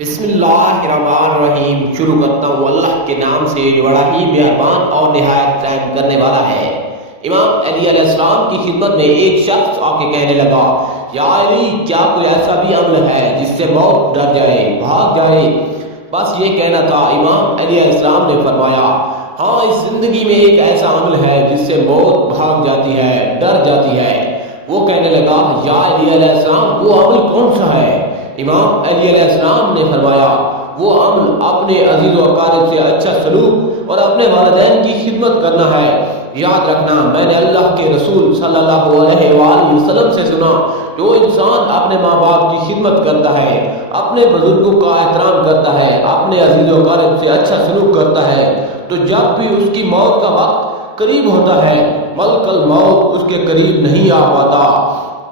بسم اللہ الرحمن الرحیم شروع کرتا ہوں اللہ کے نام سے جو بڑا ہی مہربان اور نہایت رحم کرنے والا ہے۔ امام علی علیہ السلام کی خدمت میں ایک شخص آ کے کہنے لگا، یا علی، کیا کوئی ایسا بھی عمل ہے جس سے موت ڈر جائے، بھاگ جائے؟ بس یہ کہنا تھا۔ امام علی علیہ السلام نے فرمایا، ہاں، اس زندگی میں ایک ایسا عمل ہے جس سے موت بھاگ جاتی ہے، ڈر جاتی ہے۔ وہ کہنے لگا، یا علی علیہ السلام، وہ عمل کون سا ہے؟ امام علی علیہ السلام نے فرمایا، وہ عمل اپنے عزیز و اقارب سے اچھا سلوک اور اپنے والدین کی خدمت کرنا ہے۔ یاد رکھنا، میں نے اللہ کے رسول صلی اللہ علیہ وآلہ وسلم سے سنا، جو انسان اپنے ماں باپ کی خدمت کرتا ہے، اپنے بزرگوں کا احترام کرتا ہے، اپنے عزیز و اقارب سے اچھا سلوک کرتا ہے، تو جب بھی اس کی موت کا وقت قریب ہوتا ہے، ملک الموت اس کے قریب نہیں آ پاتا،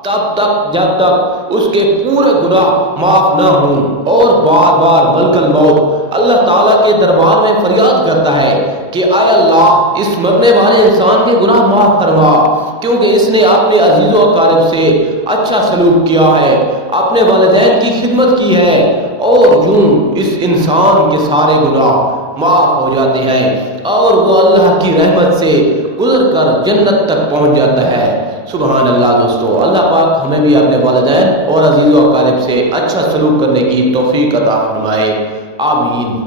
تب تک جب تک اس کے پورے گناہ معاف نہ ہوں، اور بار بار ملک الموت اللہ تعالیٰ کے دربار میں فریاد کرتا ہے کہ اے اللہ، اس مرنے والے انسان کے گناہ معاف فرما، کیونکہ اس نے اپنے عزیز و اقارب سے اچھا سلوک کیا ہے، اپنے والدین کی خدمت کی ہے، اور یوں اس انسان کے سارے گناہ معاف ہو جاتے ہیں اور وہ اللہ کی رحمت سے گزر کر جنت تک پہنچ جاتا ہے۔ سبحان اللہ دوستو، اللہ پاک ہمیں بھی اپنے والدین اور عزیز و اقارب سے اچھا سلوک کرنے کی توفیق عطا فرمائے، آمین۔